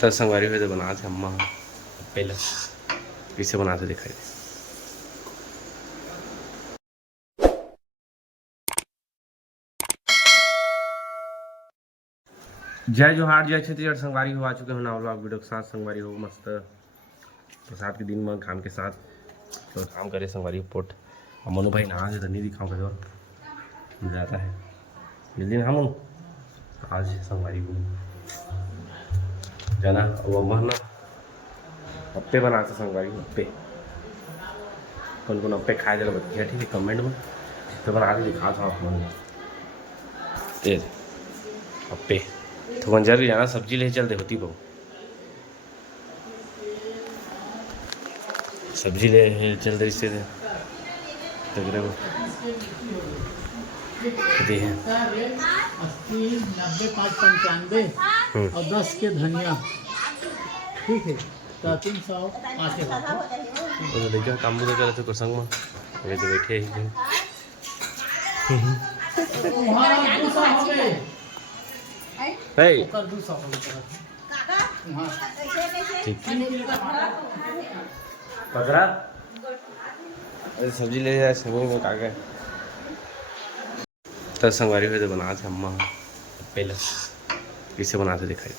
तो संगवारी हुए तो बनाते अम्मा पहले किसे बनाते दिखाई दे। जय जोहार जय छत्तीसगढ़। संगवारी हो आ चुके हैं नवा वीडियो के साथ। संगवारी हो मस्त प्रसाद के दिन में काम के साथ तो काम करे संगवारी पोट और मनु भाई नहा से नहीं दिखाऊँ कर जाता है जिस दिन हम आज संगवारी को जाना वो अम्मा ना अप्पे बनाते संगवारी अप्पे कौन कौन अप्पे खाए जरा बताइए ठीक है कमेंट में तो बना के दिखा था आप मन अप्पे तो मंजर भी जाना सब्जी ले चलते होती बहु सब्जी ले चलते इससे तगड़े वो 80, 90, 595 और 10 के धनिया ठीक है तो 305 देखा काम तो करे थे कुसंग में वे तो बैठे ही पकड़ा अरे सब्जी ले जाए समय में कागज तो संगवारी हुए तो बनाते अम्मा पहले किसे बनाते दिखाई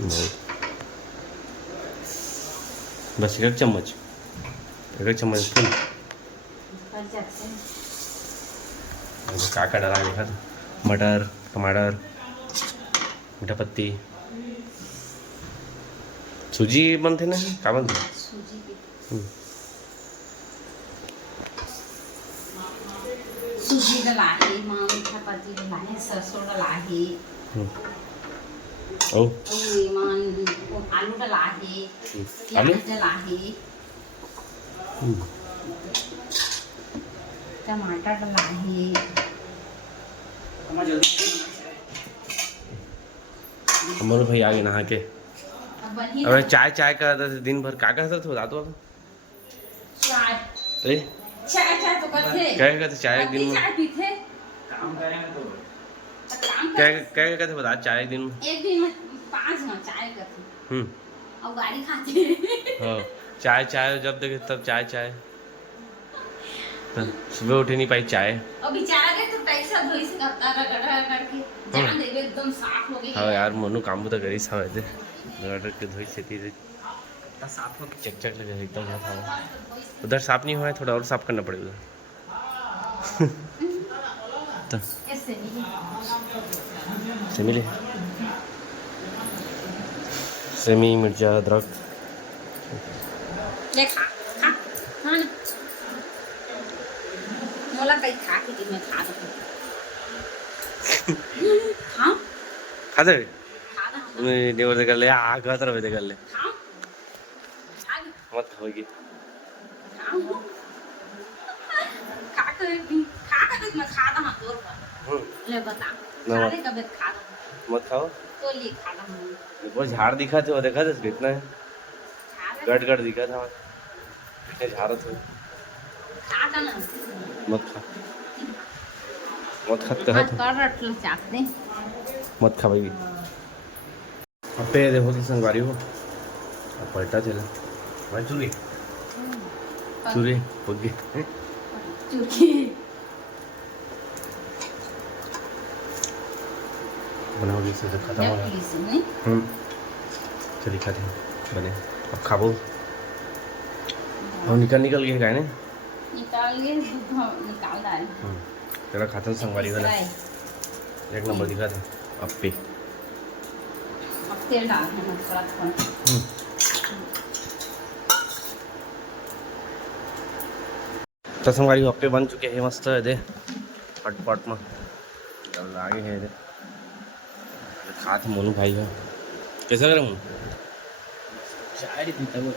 दे। बस एक चम्मच फुल काका डाला देखा तो मटर टमाटर मीठा पत्ती सूजी बनते ना क्या बनते सूजी डला है मीठा पत्ती डला है सरसों डला है आलू डला है प्याज डला है टमाटर डला है मनु भाई आगे नहा के अबे चाय का दिन भर का करता था बता दो चाय तो करते क्या कहते चाय दिन में चाय पीते क्या कहते बता चाय दिन में एक दिन में 5 ना चाय करते और गाड़ी खाते हाँ चाय जब देखे तब चाय सुबह उठे नहीं पाई चाय और बेचारा के तो पैसा धोई से करता रगड़ करके जान देवे एकदम साफ हो गई। हाँ यार मनु काम तो करी सावे थे रगड़ के धोई से थी साफ हो चक लगे एकदम था उधर साफ नहीं हुआ है थोड़ा और साफ करना पड़ेगा तो सेमी मिर्चा अदरक ले खा हाँ ना मोला कहीं खा के मैं खा दूँ हाँ खा दे मैं देवर दे कर ले आ गया तरफ दे कर ले मत होगी खा के मैं खा रहा हूँ तोर ले बता सारे कभी खा रहा मत खाओ तो ले खा रहा हूँ वो झाड़ दिखा थे वो देखा था कितना है गट दिखा था कितने झाड़ थे खा ना मत खा मत खा भाई अप्पे देखो कि संगवारी हो अब पलटा चला भाई चूरी होगी बनाओगे से खत्म हो रहा चलिए खाते बने अब खाबो और निकल गए गाय ने निकाल डाल तेरा खाता संगवारी वाला एक नंबर दिखा था अप्पे अब तेल डाल है थोड़ा तो संगवारी अप्पे बन चुके हैं मस्त है दे पट में आगे है दे खा थे मोनू भाई हो कैसा करे मोनू चाय नहीं पीता वो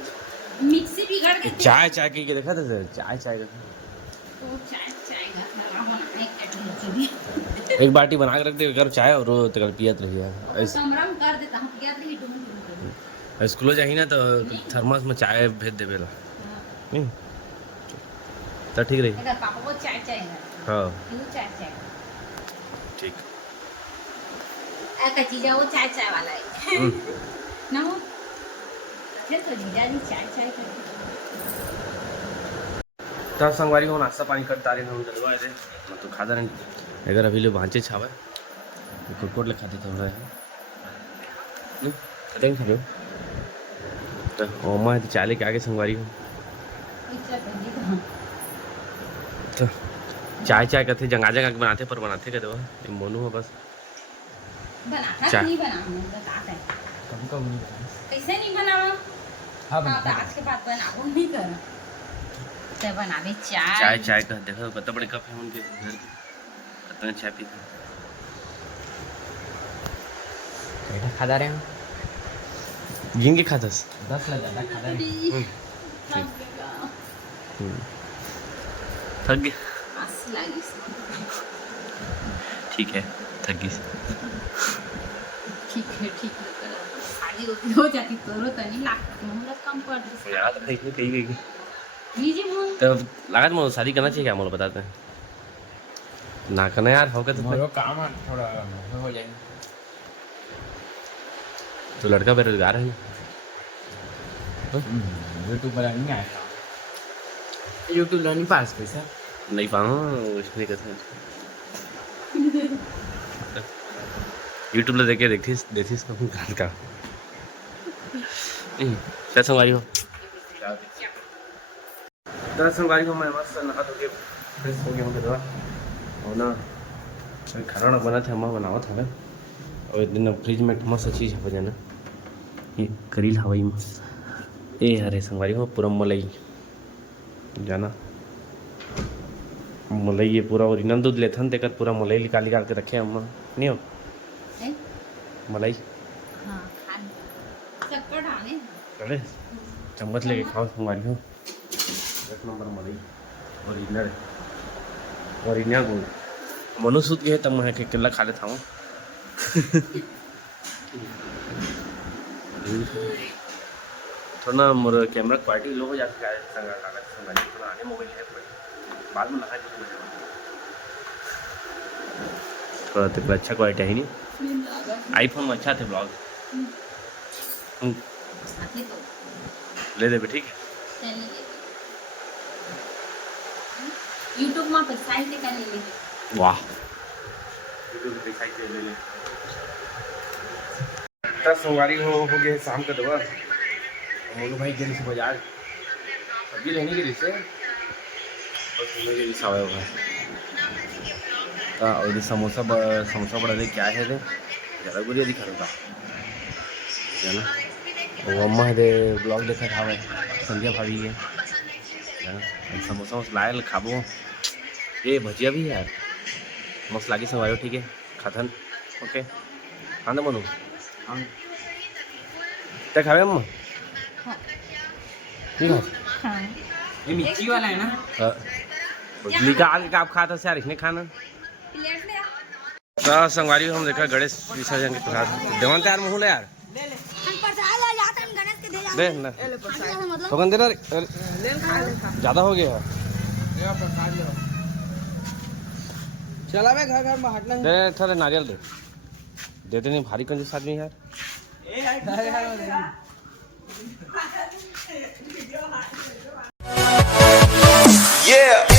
मिक्सी बिगड़ गई चाय की देखा था चाय का तो चाय का एक बाटी बना के रख दे कर चाय और तेरा पियत रहिए कमरा में कर देता हूं पियत रही स्कूल जाही ना तो थर्मस में चाय भेज देवेला तो ठीक रही पापा को चाय चाहिए हाँ चाय ठीक ऐसा चीज है वो चाय चाय वाला है ना वो फिर तो जीजा जी चाय चाय करते तर संगवारी हो नाश्ता पानी करता रहे हम जलवा रे तो खाता नहीं अगर अभी ले भांचे छावे कुरकुर ले खाते थे हमरा खाते नहीं खाते तो ओमा तो चाले के आगे संगवारी हो तो चाय चाय करते जगह जगह के बनाते पर बनाते कर दो मोनू हो बस बनाता चाय। नहीं बनाऊंगा बताता है कभी कभी नहीं बनाया। कैसे नहीं बनावा हाँ हाँ तो आज के बाद बनाबो नहीं कर तो बनावे चाय चाय चाय का देखो कितना बड़े कप है उनके घर कितना चाय पीते बेटा खा रहे हैं गिन के खातस 10 लग ज्यादा खा रहे हैं। थक गए आस लागी ठीक है थक गई ठीक है शादी हो जाती तो नहीं लागती मोहलत कम पड़ती याद नहीं कहीं गई लीजिए मोहन तो लागत मुझे शादी करना चाहिए क्या मुझे बताते हैं ना करना यार होगा तो मेरा काम है थोड़ा हो जाएंगे। तो लड़का बेरोजगार है यूट्यूब पर नहीं आया यूट्यूब नहीं पास पैसा नहीं पाऊँ इसमें कैसे यूट्यूब ले देखे देखी इसका गान का क्या संगवारी हो दस संगवारी हो मैं मस्त नहा धो के फ्रेश हो गया हूँ दवा और ना खाना वाना बना था अम्मा बनावा था और एक दिन फ्रिज में मस्त चीज़ है बजाना ये करील हवाई में ए अरे संगवारी हो पूरा मलाई जाना मलाई ये पूरा ओरिजिनल दूध लेते हैं तेकर पूरा मलाई निकाल के रखे अम्मा नहीं हो मलाई हाँ खाने चक्कर डाले अरे चम्मच लेके खाओ संगवारी हो एक नंबर मलाई ओरिजिनल दूध मनु सूत गए तब मैं केला खा लेता हूँ थोड़ा ना मोर कैमरा क्वालिटी लो हो जाती है संगवारी थोड़ा आने मोबाइल है बाद में लगा थोड़ा तो अच्छा क्वालिटी है नहीं आईफोन में अच्छा थे ब्लॉग साथी तो ले दे ठीक है चलिए यूट्यूब में पैसा ही के कर ले वाह यूट्यूब पे पैसा ही ले ले 10 संगवारी हो गए शाम का दवा मोनू भाई गेली से बाजार सब्जी लेने के लिए से बस लेने के लिए सावे होगा ता और समोसा बड़ा ले क्या है रे ज़्यादा गुड़िया दिखा रहा है ना वो अम्मा दे ब्लॉग देखा था मैं संध्या भाभी के है ना समोसा लाए खाबो ये भजिया भी है यार मस्त लागी संगवारी ठीक है खाथन ओके हाँ ना मनु हाँ क्या खावे अम्मा ठीक है हाँ ये मिर्ची वाला है ना निकाल के आप खाता से यार इसने खाना प्लेट ले तो संगवारी हम देखा गणेश विसर्जन के प्रसाद देवन तैयार मुँह ले यार हम पर आला जाते हम गणेश के दे जा दे ना मतलब तो दे ना ज़्यादा हो गया चला मैं घर में हटना दे थोड़े नारियल दे देते नहीं भारी कंजूस आदमी यार Yeah.